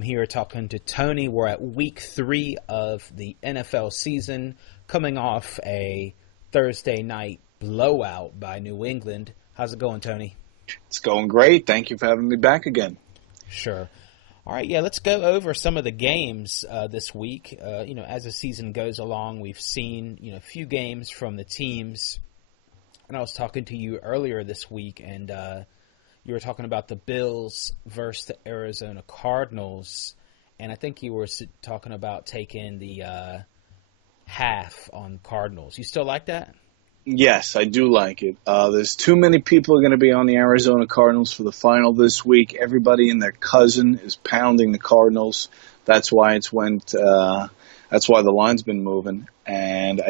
I'm here talking to Tony. We're at week 3 of the NFL season, coming off a Thursday night blowout by New England. How's it going, Tony? It's going great. Thank you for having me back again. Sure. All right, yeah, let's go over some of the games this week. As the season goes along, we've seen, a few games from the teams. And I was talking to you earlier this week, and you were talking about the Bills versus the Arizona Cardinals, and I think you were talking about taking the half on Cardinals. You still like that? Yes, I do like it. There's too many people are going to be on the Arizona Cardinals for the final this week. Everybody and their cousin is pounding the Cardinals. That's why it's went. That's why the line's been moving. And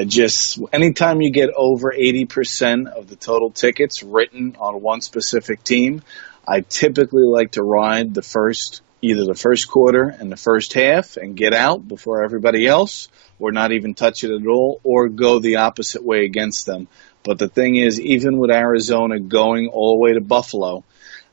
anytime you get over 80% of the total tickets written on one specific team, I typically like to ride either the first quarter and the first half and get out before everybody else, or not even touch it at all, or go the opposite way against them. But the thing is, even with Arizona going all the way to Buffalo,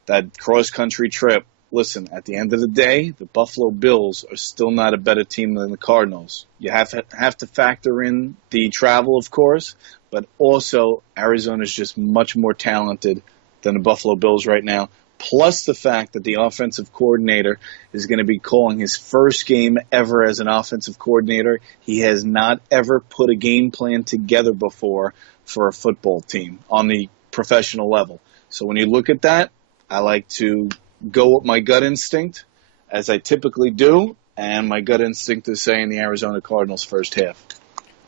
that cross-country trip, listen, at the end of the day, the Buffalo Bills are still not a better team than the Cardinals. You have to factor in the travel, of course, but also Arizona is just much more talented than the Buffalo Bills right now. Plus the fact that the offensive coordinator is going to be calling his first game ever as an offensive coordinator. He has not ever put a game plan together before for a football team on the professional level. So when you look at that, I like to go with my gut instinct, as I typically do, and my gut instinct is saying the Arizona Cardinals first half.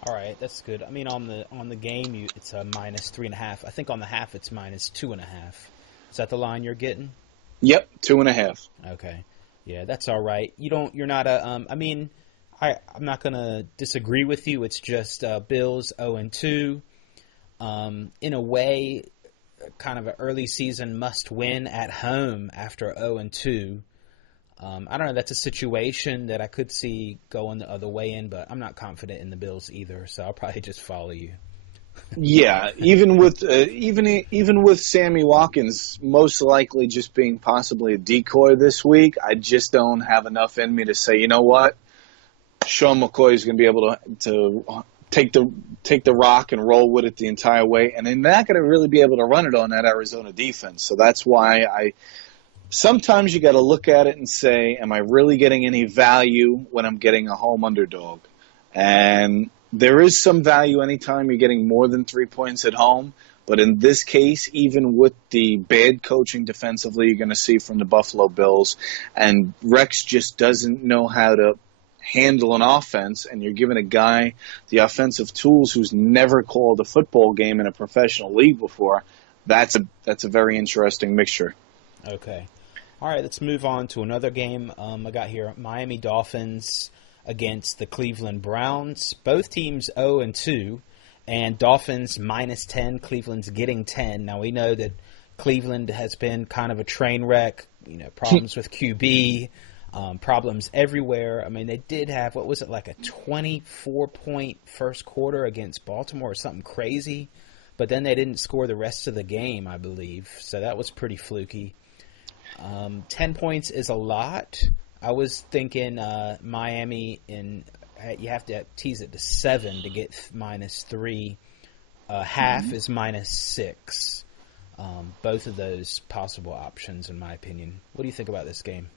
All right, that's good. I mean, on the game, it's a -3.5. I think on the half, it's -2.5. Is that the line you're getting? Yep, 2.5. Okay, yeah, that's all right. You're not a. I'm not gonna disagree with you. It's just Bills 0-2. In a way, kind of an early season must win at home after 0-2. I don't know. That's a situation that I could see going the other way in, but I'm not confident in the Bills either. So I'll probably just follow you. Yeah, even with Sammy Watkins most likely just being possibly a decoy this week, I just don't have enough in me to say, you know what, Sean McCoy is going to be able to take the rock and roll with it the entire way, and they're not going to really be able to run it on that Arizona defense. So that's why sometimes you got to look at it and say, am I really getting any value when I'm getting a home underdog? And there is some value anytime you're getting more than 3 points at home. But in this case, even with the bad coaching defensively you're going to see from the Buffalo Bills, and Rex just doesn't know how to handle an offense, and you're giving a guy the offensive tools who's never called a football game in a professional league before, that's a very interesting mixture. Okay. All right, let's move on to another game. I got here Miami Dolphins against the Cleveland Browns. Both teams 0-2, and Dolphins -10. Cleveland's getting 10. Now we know that Cleveland has been kind of a train wreck. Problems with QB, problems everywhere. I mean, they did have, what was it, like a 24-point first quarter against Baltimore or something crazy, but then they didn't score the rest of the game, I believe. So that was pretty fluky. 10 points is a lot. I was thinking Miami, you have to tease it to 7 to get -3. Half is -6. Both of those possible options, in my opinion. What do you think about this game?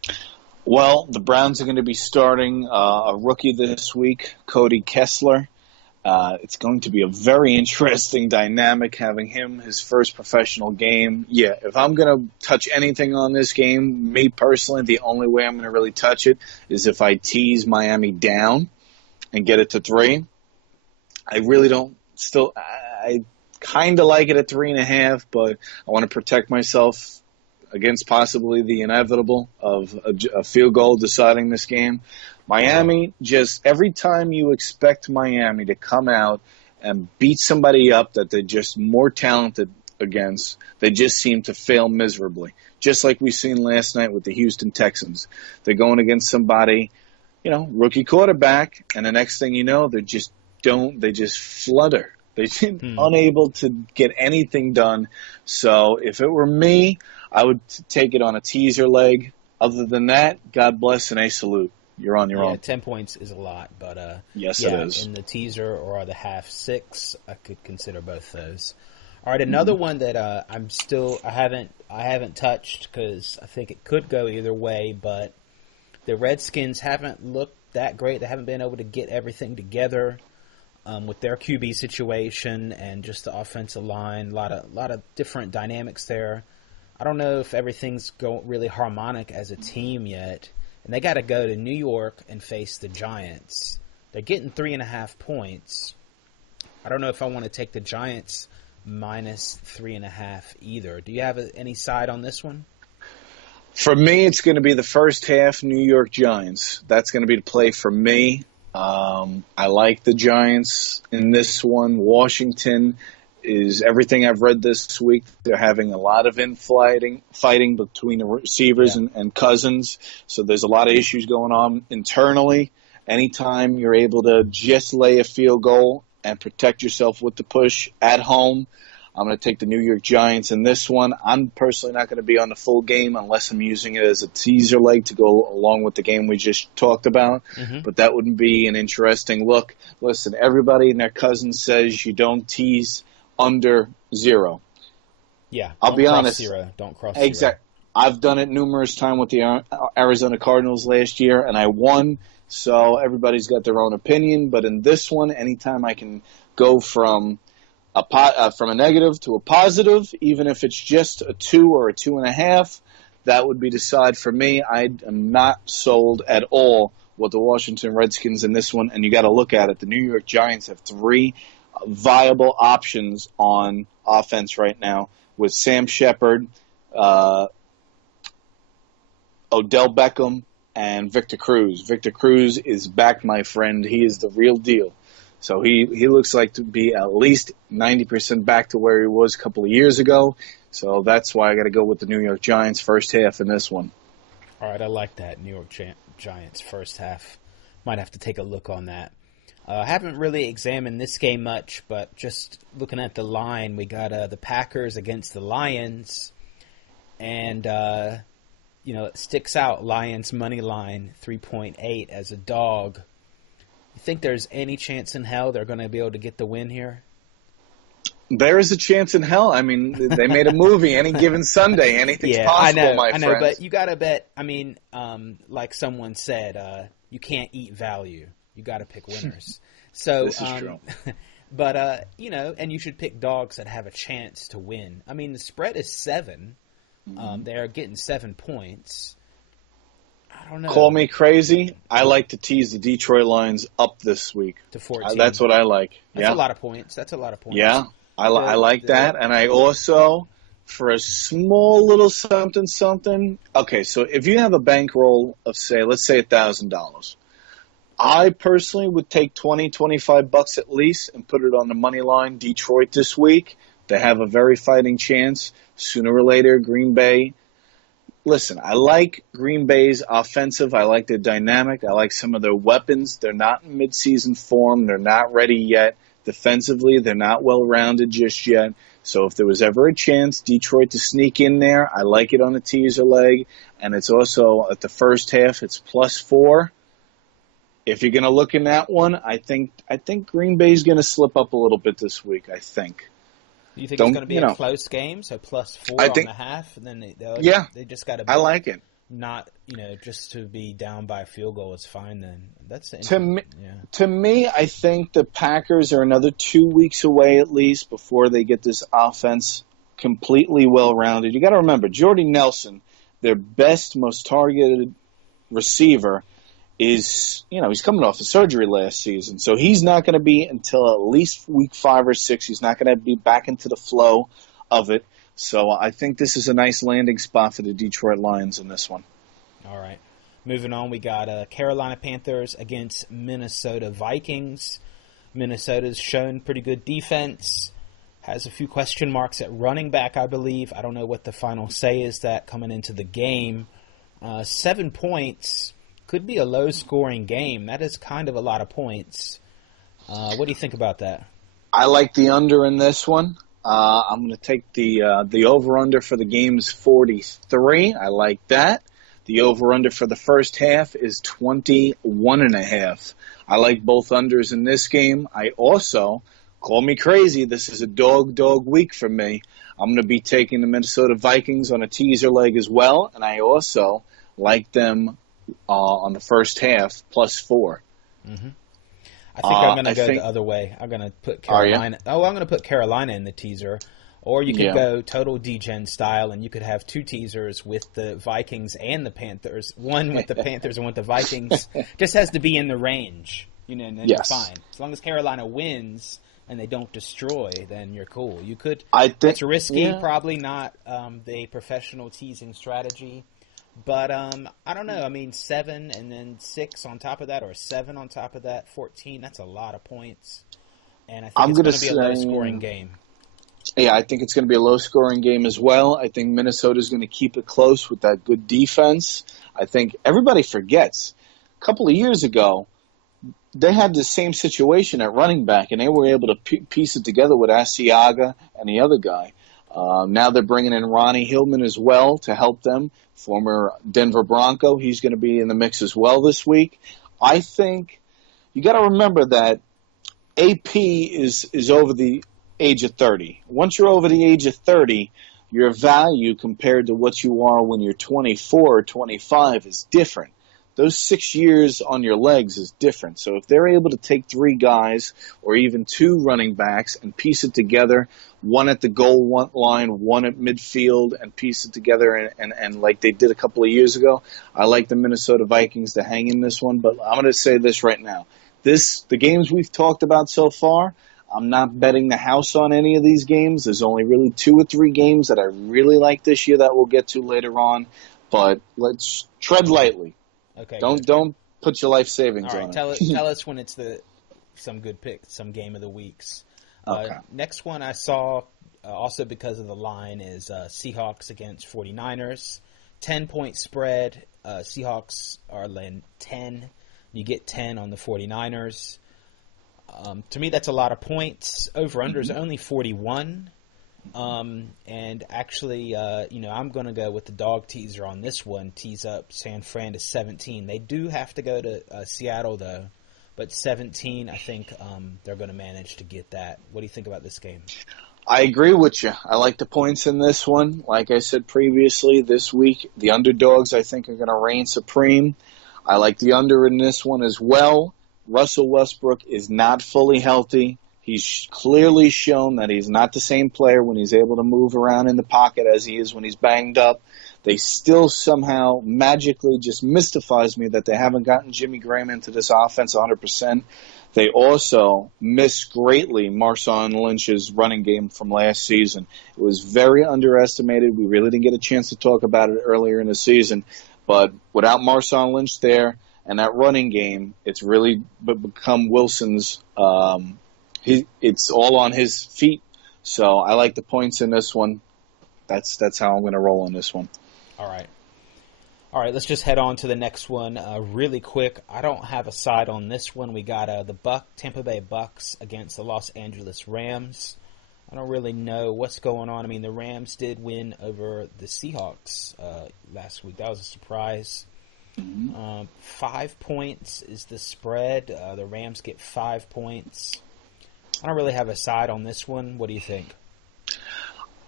Well, the Browns are going to be starting a rookie this week, Cody Kessler. It's going to be a very interesting dynamic having him his first professional game. Yeah, if I'm going to touch anything on this game, me personally, the only way I'm going to really touch it is if I tease Miami down and get it to 3. I really don't still – I kind of like it at 3.5, but I want to protect myself against possibly the inevitable of a field goal deciding this game. Miami, just every time you expect Miami to come out and beat somebody up that they're just more talented against, they just seem to fail miserably. Just like we seen last night with the Houston Texans. They're going against somebody, rookie quarterback, and the next thing you know, they just flutter. They're unable to get anything done. So if it were me, I would take it on a teaser leg. Other than that, God bless and a salute. You're on your Yeah, own. 10 points is a lot, but Yes, it yeah, is. in the teaser or the half six, I could consider both those. All right, another Mhm. one that I haven't touched because I think it could go either way, but the Redskins haven't looked that great. They haven't been able to get everything together with their QB situation and just the offensive line. A lot of different dynamics there. I don't know if everything's really harmonic as a team yet. And they got to go to New York and face the Giants. They're getting 3.5 points. I don't know if I want to take the Giants minus 3.5 either. Do you have any side on this one? For me, it's going to be the first half New York Giants. That's going to be the play for me. I like the Giants in this one. Washington is everything I've read this week. They're having a lot of fighting between the receivers Yeah. and Cousins. So there's a lot of issues going on internally. Anytime you're able to just lay a field goal and protect yourself with the push at home, I'm going to take the New York Giants in this one. I'm personally not going to be on the full game unless I'm using it as a teaser leg to go along with the game we just talked about. Mm-hmm. But that wouldn't be an interesting look. Listen, everybody and their cousin says you don't tease under 0. Yeah. I'll Don't be cross honest. 0. Don't cross 0. Exactly. I've done it numerous times with the Arizona Cardinals last year, and I won. So everybody's got their own opinion. But in this one, anytime I can go from a negative to a positive, even if it's just a 2 or a 2.5, that would be the side for me. I am not sold at all with the Washington Redskins in this one, and you got to look at it. The New York Giants have 3 viable options on offense right now with Sam Shepard, Odell Beckham, and Victor Cruz. Victor Cruz is back, my friend. He is the real deal. So he looks like to be at least 90% back to where he was a couple of years ago. So that's why I got to go with the New York Giants first half in this one. All right, I like that. New York Giants first half. Might have to take a look on that. I haven't really examined this game much, but just looking at the line, we got the Packers against the Lions. And, it sticks out. Lions money line, 3.8 as a dog. You think there's any chance in hell they're going to be able to get the win here? There is a chance in hell. I mean, they made a movie, Any Given Sunday. Anything's possible, my friend. I know, but you got to bet. I mean, like someone said, you can't eat value. You got to pick winners. So this is true. But, and you should pick dogs that have a chance to win. I mean, the spread is 7. They're getting 7 points. I don't know. Call me crazy. I like to tease the Detroit Lions up this week. To 14. That's what I like. That's a lot of points. Yeah, I like that. And I also, for a small little something. Okay, so if you have a bankroll of, let's say $1,000, I personally would take $20-25 at least and put it on the money line. Detroit this week. They have a very fighting chance. Sooner or later, Green Bay. Listen, I like Green Bay's offensive. I like their dynamic. I like some of their weapons. They're not in midseason form. They're not ready yet. Defensively, they're not well-rounded just yet. So if there was ever a chance, Detroit to sneak in there, I like it on a teaser leg. And it's also at the first half, it's +4. If you're going to look in that one, I think Green Bay's going to slip up a little bit this week, I think. You think it's going to be a close game, so +4 on the half, and then they just got to. I like it. Not just to be down by a field goal is fine. Then that's to me. I think the Packers are another 2 weeks away at least before they get this offense completely well-rounded. You got to remember, Jordy Nelson, their best, most targeted receiver, is, he's coming off of surgery last season. So he's not going to be until at least week 5 or 6. He's not going to be back into the flow of it. So I think this is a nice landing spot for the Detroit Lions in this one. All right. Moving on, we got Carolina Panthers against Minnesota Vikings. Minnesota's shown pretty good defense. Has a few question marks at running back, I believe. I don't know what the final say is that coming into the game. 7 points. Could be a low-scoring game. That is kind of a lot of points. What do you think about that? I like the under in this one. I'm going to take the over-under for the game is 43. I like that. The over-under for the first half is 21.5. I like both unders in this game. I also, call me crazy, this is a dog week for me. I'm going to be taking the Minnesota Vikings on a teaser leg as well, and I also like them on the first half, +4. Mm-hmm. I think I'm going to go the other way. I'm going to put Carolina. I'm going to put Carolina in the teaser. Or you could go total DGen style, and you could have two teasers with the Vikings and the Panthers. One with the Panthers and one with the Vikings. Just has to be in the range, and then you're fine. As long as Carolina wins and they don't destroy, then you're cool. You could. It's risky, probably not the professional teasing strategy. But I don't know. I mean, 7 and then 6 on top of that, or 7 on top of that, 14. That's a lot of points. And I think it's going to be a low-scoring game. Yeah, I think it's going to be a low-scoring game as well. I think Minnesota's going to keep it close with that good defense. I think everybody forgets. A couple of years ago, they had the same situation at running back, and they were able to piece it together with Asiaga and the other guy. Now they're bringing in Ronnie Hillman as well to help them, former Denver Bronco. He's going to be in the mix as well this week. I think you got to remember that AP is over the age of 30. Once you're over the age of 30, your value compared to what you are when you're 24 or 25 is different. Those 6 years on your legs is different. So if they're able to take 3 guys or even 2 running backs and piece it together, one at the goal line, one at midfield, and piece it together and like they did a couple of years ago, I like the Minnesota Vikings to hang in this one. But I'm going to say this right now. The games we've talked about so far, I'm not betting the house on any of these games. There's only really 2 or 3 games that I really like this year that we'll get to later on. But let's tread lightly. Okay. Don't put your life savings on it. All right, tell us when it's some good picks, some game of the weeks. Okay. Next one I saw, also because of the line, is Seahawks against 49ers. 10-point spread. Seahawks are laying 10. You get 10 on the 49ers. To me, that's a lot of points. Over-under is only 41. And actually, I'm going to go with the dog teaser on this one. Tease up San Fran to 17. They do have to go to Seattle, though. But 17, I think they're going to manage to get that. What do you think about this game? I agree with you. I like the points in this one. Like I said previously, this week, the underdogs, I think, are going to reign supreme. I like the under in this one as well. Russell Westbrook is not fully healthy. He's clearly shown that he's not the same player when he's able to move around in the pocket as he is when he's banged up. They still somehow magically just mystifies me that they haven't gotten Jimmy Graham into this offense 100%. They also miss greatly Marshawn Lynch's running game from last season. It was very underestimated. We really didn't get a chance to talk about it earlier in the season. But without Marshawn Lynch there and that running game, it's really become Wilson's it's all on his feet. So I like the points in this one. That's how I'm going to roll on this one. All right, let's just head on to the next one really quick. I don't have a side on this one. We got the Tampa Bay Bucks against the Los Angeles Rams. I don't really know what's going on. I mean, the Rams did win over the Seahawks last week. That was a surprise. 5 points is the spread. The Rams get 5 points. I don't really have a side on this one. What do you think?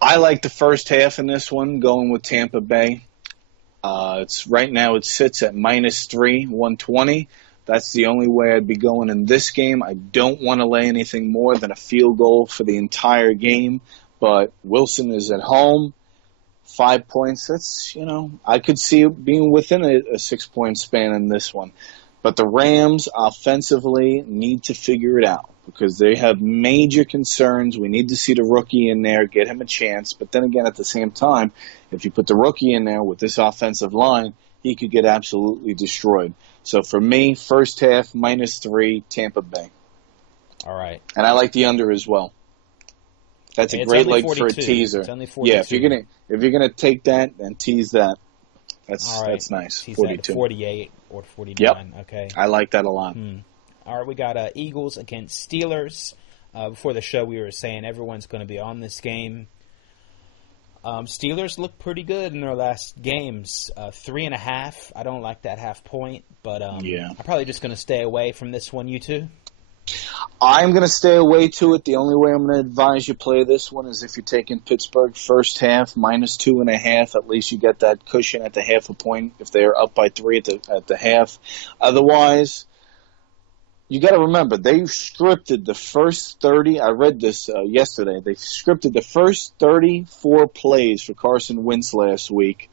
I like the first half in this one, going with Tampa Bay. Right now it sits at -3, 120. That's the only way I'd be going in this game. I don't want to lay anything more than a field goal for the entire game, but Wilson is at home. 5 points, that's, I could see it being within a 6-point span in this one. But the Rams offensively need to figure it out because they have major concerns. We need to see the rookie in there, get him a chance. But then again, at the same time, if you put the rookie in there with this offensive line, he could get absolutely destroyed. So for me, first half, -3, Tampa Bay. All right. And I like the under as well. That's a great leg for a teaser. It's only 42. Yeah, if you're gonna take that and tease that, that's nice. Tease 42. That 48 or 49. Yep. Okay. I like that a lot. All right, we got Eagles against Steelers. Before the show, we were saying everyone's going to be on this game. Steelers look pretty good in their last games. 3.5. I don't like that half point, but Yeah. I'm probably just going to stay away from this one. You too? I'm going to stay away to it. The only way I'm going to advise you play this one is if you're taking Pittsburgh first half, -2.5. At least you get that cushion at the half a point if they're up by 3 at the half. Otherwise, you got to remember, they've scripted the first 30. I read this yesterday. They scripted the first 34 plays for Carson Wentz last week.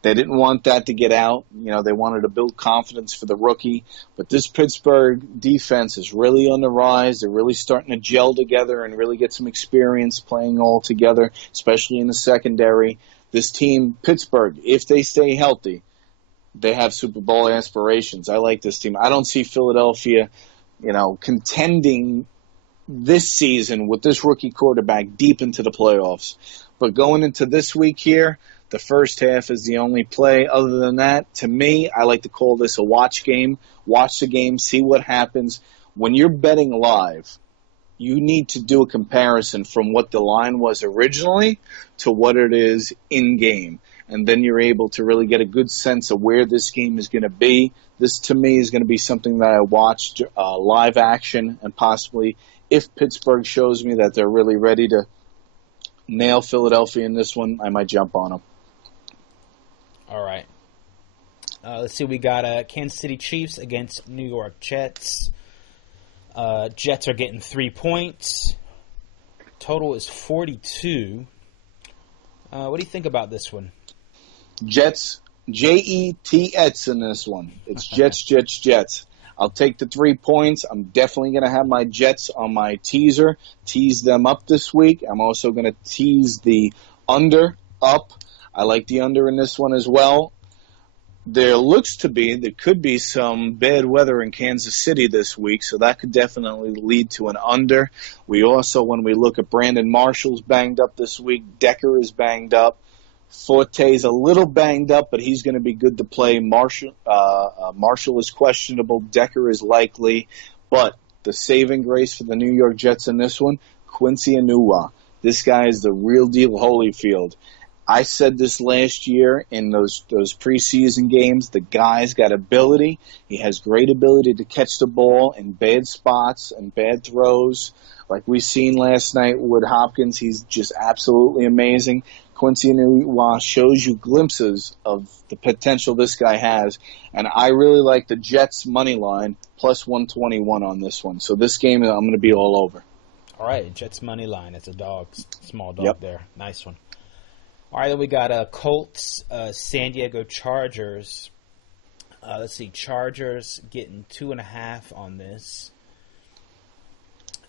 They didn't want that to get out. They wanted to build confidence for the rookie. But this Pittsburgh defense is really on the rise. They're really starting to gel together and really get some experience playing all together, especially in the secondary. This team, Pittsburgh, if they stay healthy, they have Super Bowl aspirations. I like this team. I don't see Philadelphia, contending this season with this rookie quarterback deep into the playoffs. But going into this week here, the first half is the only play. Other than that, to me, I like to call this a watch game. Watch the game, see what happens. When you're betting live, you need to do a comparison from what the line was originally to what it is in-game. And then you're able to really get a good sense of where this game is going to be. This, to me, is going to be something that I watched live action, and possibly if Pittsburgh shows me that they're really ready to nail Philadelphia in this one, I might jump on them. All right. Let's see. We got Kansas City Chiefs against New York Jets. Jets are getting 3 points. Total is 42. What do you think about this one? Jets, Jets in this one. It's Jets. I'll take the 3 points. I'm definitely going to have my Jets on my teaser. Tease them up this week. I'm also going to tease the under up. I like the under in this one as well. There could be some bad weather in Kansas City this week, so that could definitely lead to an under. We also, when we look at Brandon Marshall's banged up this week, Decker is banged up. Forte's a little banged up, but he's going to be good to play. Marshall is questionable. Decker is likely. But the saving grace for the New York Jets in this one, Quincy Enunwa. This guy is the real deal Holyfield. I said this last year in those preseason games. The guy's got ability. He has great ability to catch the ball in bad spots and bad throws. Like we've seen last night with Hopkins, he's just absolutely amazing. Quincy Enunwa shows you glimpses of the potential this guy has. And I really like the Jets money line, plus 121 on this one. So this game, I'm going to be all over. All right, Jets money line. It's a dog, small dog there. Nice one. All right, then we got Colts, San Diego Chargers. Let's see, Chargers getting 2.5 on this.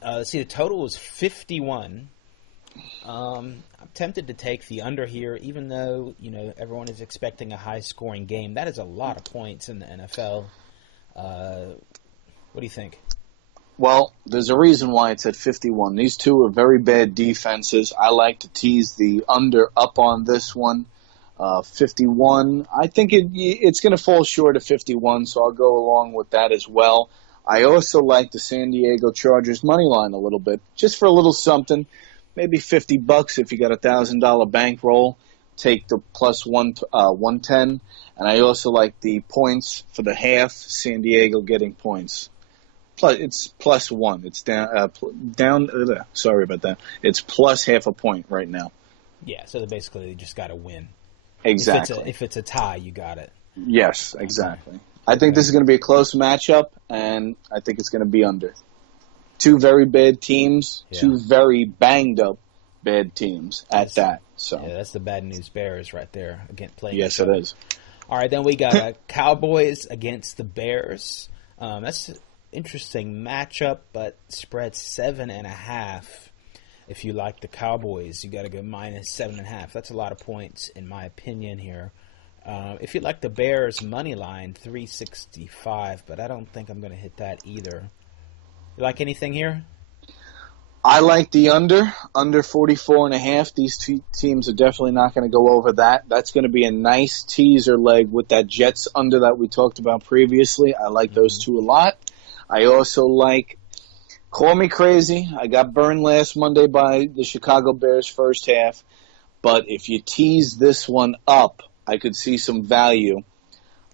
Let's see, the total is 51. I'm tempted to take the under here, even though everyone is expecting a high-scoring game. That is a lot of points in the NFL. What do you think? Well, there's a reason why it's at 51. These two are very bad defenses. I like to tease the under up on this one. 51. I think it's going to fall short of 51, so I'll go along with that as well. I also like the San Diego Chargers money line a little bit, just for a little something. Maybe $50 if you got a $1,000 bankroll. Take the plus 110. And I also like the points for the half. San Diego getting points. It's plus 1. It's down. Sorry about that. It's plus half a point right now. Yeah, so they basically just got to win. Exactly. If it's a tie, you got it. Yes, exactly. I think this is going to be a close matchup, and I think it's going to be under. Two very bad teams, two very banged up bad teams at that. So yeah, that's the bad news bears right there playing. Yes, it is. All right, then we got Cowboys against the Bears. That's interesting matchup, but spread 7.5. If you like the Cowboys, you got to go minus 7.5. That's a lot of points, in my opinion here. If you like the Bears money line, 365, but I don't think I'm going to hit that either. You like anything here? I like the under 44.5. These two teams are definitely not going to go over that. That's going to be a nice teaser leg with that Jets under that we talked about previously. I like those two a lot. I also like, call me crazy, I got burned last Monday by the Chicago Bears first half, But if you tease this one up, I could see some value.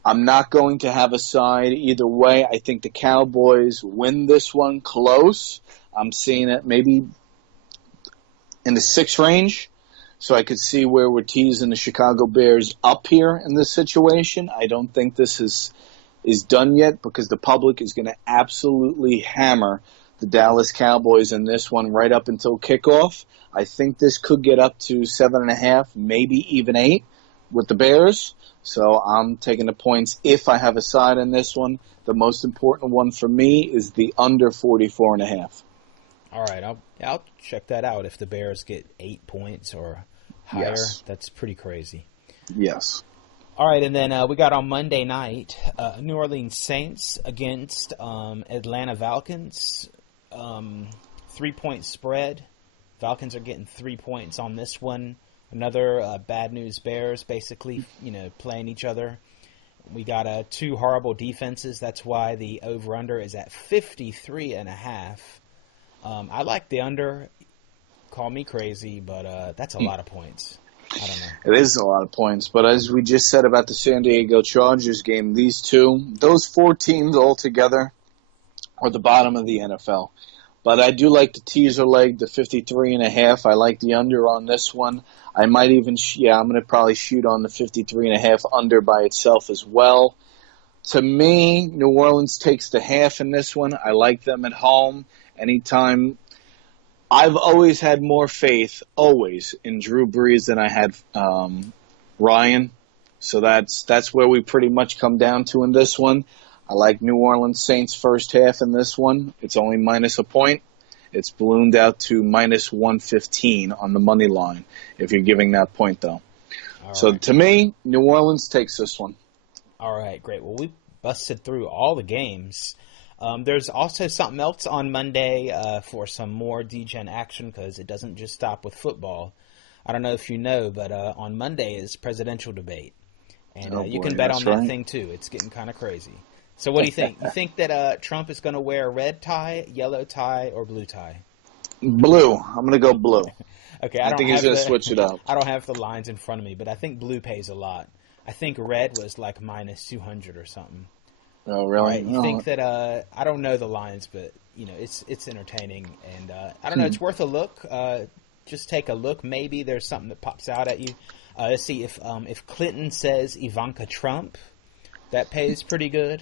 I'm not going to have a side either way. I think the Cowboys win this one close. I'm seeing it maybe in the 6 range. So I could see where we're teasing the Chicago Bears up here in this situation. I don't think this is done yet because the public is going to absolutely hammer the Dallas Cowboys in this one right up until kickoff. I think this could get up to 7.5, maybe even 8 with the Bears. So I'm taking the points if I have a side in this one. The most important one for me is the under 44.5. All right, I'll check that out. If the Bears get 8 points or higher, Yes. That's pretty crazy. Yes. All right, and then we got on Monday night, New Orleans Saints against Atlanta Falcons. 3-point spread. Falcons are getting 3 points on this one. Another bad news Bears, basically, playing each other. We got 2 horrible defenses. That's why the over-under is at 53.5. I like the under. Call me crazy, but that's a lot of points. I don't know. It is a lot of points. But as we just said about the San Diego Chargers game, those 4 teams all together are the bottom of the NFL. But I do like the teaser leg, the 53.5. I like the under on this one. I might even, I'm going to probably shoot on the 53.5 under by itself as well. To me, New Orleans takes the half in this one. I like them at home. Anytime, I've always had more faith, in Drew Brees than I had Ryan. So that's where we pretty much come down to in this one. I like New Orleans Saints first half in this one. It's only minus a point. It's ballooned out to minus 115 on the money line if you're giving that point, though. So to me, New Orleans takes this one. All right, great. Well, we busted through all the games. There's also something else on Monday for some more DGen action because it doesn't just stop with football. I don't know if you know, but on Monday is presidential debate. And you can bet on that thing, too. It's getting kind of crazy. So what do you think? You think that Trump is going to wear a red tie, yellow tie, or blue tie? Blue. I'm going to go blue. Okay, I think he's going to switch it up. I don't have the lines in front of me, but I think blue pays a lot. I think red was like minus 200 or something. Oh, really? Right? You think that I don't know the lines, but it's entertaining, and I don't know. It's worth a look. Just take a look. Maybe there's something that pops out at you. Let's see if Clinton says Ivanka Trump, that pays pretty good.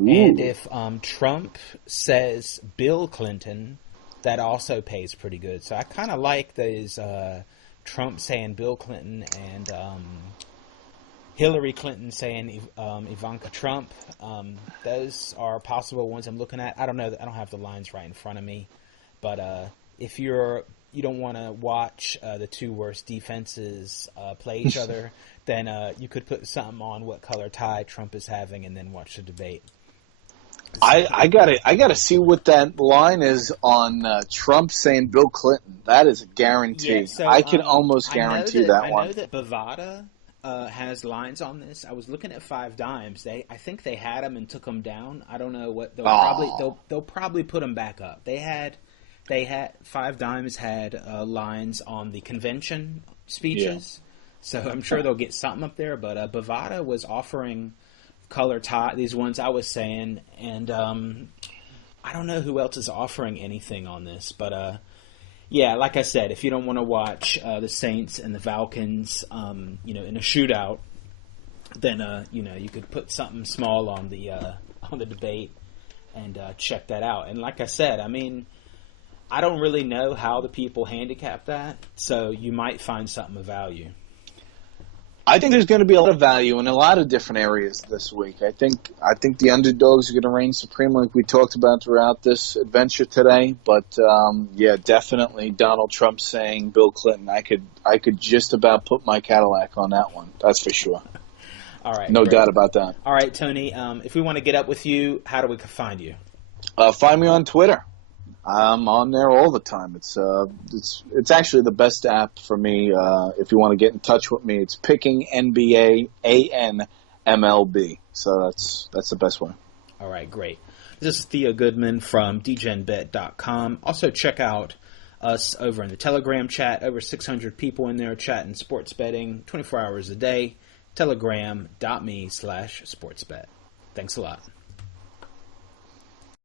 Ooh. And if Trump says Bill Clinton, that also pays pretty good. So I kind of like those Trump saying Bill Clinton and Hillary Clinton saying Ivanka Trump. Those are possible ones I'm looking at. I don't know. I don't have the lines right in front of me. But if you don't want to watch the 2 worst defenses play each other, then you could put something on what color tie Trump is having and then watch the debate. I gotta see what that line is on Trump saying Bill Clinton. That is a guarantee. Yeah, so, I can almost guarantee that one. I know that Bovada has lines on this. I was looking at 5 Dimes. I think they had them and took them down. I don't know what they'll probably put them back up. They had 5 Dimes had lines on the convention speeches, so I'm sure they'll get something up there. But Bovada was offering color tie, these ones I was saying, and I don't know who else is offering anything on this, but like I said, if you don't want to watch the Saints and the Falcons, in a shootout, then you could put something small on the debate and check that out. And like I said, I mean, I don't really know how the people handicap that, so you might find something of value. I think there's going to be a lot of value in a lot of different areas this week. I think the underdogs are going to reign supreme, like we talked about throughout this adventure today. But definitely Donald Trump saying Bill Clinton. I could just about put my Cadillac on that one. That's for sure. All right, no doubt about that. All right, Tony. If we want to get up with you, how do we find you? Find me on Twitter. I'm on there all the time. It's actually the best app for me. If you want to get in touch with me, it's Picking NBA ANMLB. So that's the best way. All right, great. This is Theo Goodman from DGenBet.com. Also check out us over in the Telegram chat. Over 600 people in there chatting sports betting 24 hours a day. Telegram.me/sportsbet. Thanks a lot.